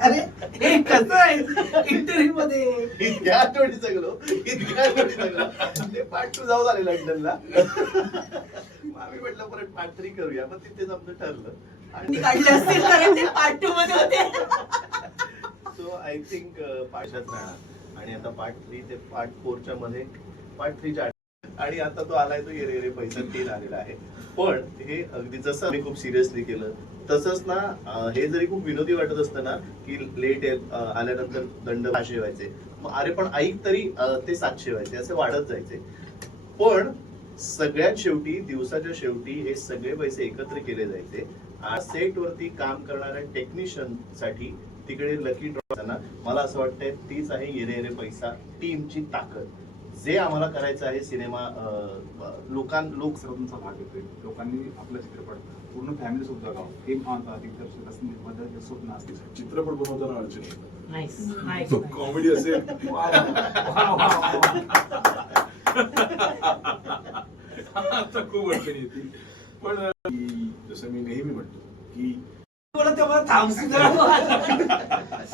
अरे हे कसं आहे इंटरव्ह्यू मध्ये इतक्या आठवणी सगळं ते पार्ट 2 जाऊ झाले लंडनला. आम्ही म्हटलं परत पार्ट 3 करूया, मग तिथेच आमचं ठरलं मी काढले असतील कारण ते पार्ट 2 मध्ये होते. सो आय थिंक पार्टच राहणार आणि आता पार्ट 3 ते पार्ट 4च्या मध्ये पार्ट 3च्या आणि आता तो आलाय तो येरे येरे पैसा 3 आलेला आहे. पण हे अगदी जसं आम्ही खूप सिरियसली केलं तसंच ना, हे जरी खूप विनोदी वाटत असतं ना की लेट आल्यानंतर दंड 500 व्हायचे, मग अरे पण ऐक तरी ते 700 व्हायचे, असे वाढत जायचे. पण सगळ्यात शेवटी दिवसाच्या शेवटी हे सगळे पैसे एकत्र केले जायचे. सेट वरती काम करणाऱ्या टेक्निशियन साठी तिकडे लकी ड्रॉ ना, मला असं वाटतंय तीच आहे येरे येरे पैसा टीमची ताकद. जे आम्हाला करायचं आहे सिनेमा तुमचा भाग येतोय. लोकांनी आपला चित्रपट पूर्ण फॅमिली सोबत बघावं हे माझा दिग्दर्शक असं स्वप्न असते. चित्रपट बनवताना अडचण येतात. नाईस नाईस कॉमेडी असेल आता खूप अडचण येतील. पण जसं मी नेहमी म्हणतो की बोला तेव्हा थांबसी जरा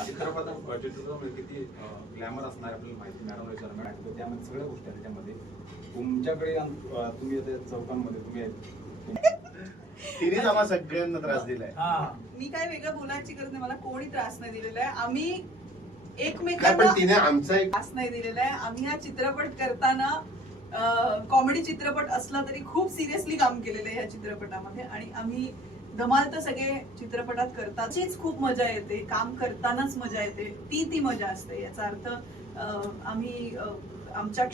चित्रपटात किती ग्लॅमर असणार आपल्याला माहिती. मॅडम विचार त्यामध्ये सगळ्या गोष्टी आहेत. त्याच्यामध्ये तुमच्याकडे तुम्ही चौकांमध्ये तुम्ही तिनेच आम्हाला सगळ्यांना त्रास दिलाय. मी काय वेगळं बोलायची गरज नाही, मला कोणी त्रास नाही दिलेला आहे. आम्ही पण एकमेकांना तिने आमचा एक त्रास नाही दिलेला आहे. आम्ही हा चित्रपट करताना कॉमेडी चित्रपट असला तरी खूप सिरियसली काम केलेलं आहे ह्या चित्रपटामध्ये. आणि आम्ही धमाल तर सगळे चित्रपटात करतातच, खूप मजा येते, काम करतानाच मजा येते, ती मजा असते. याचा अर्थ आम्ही आमच्या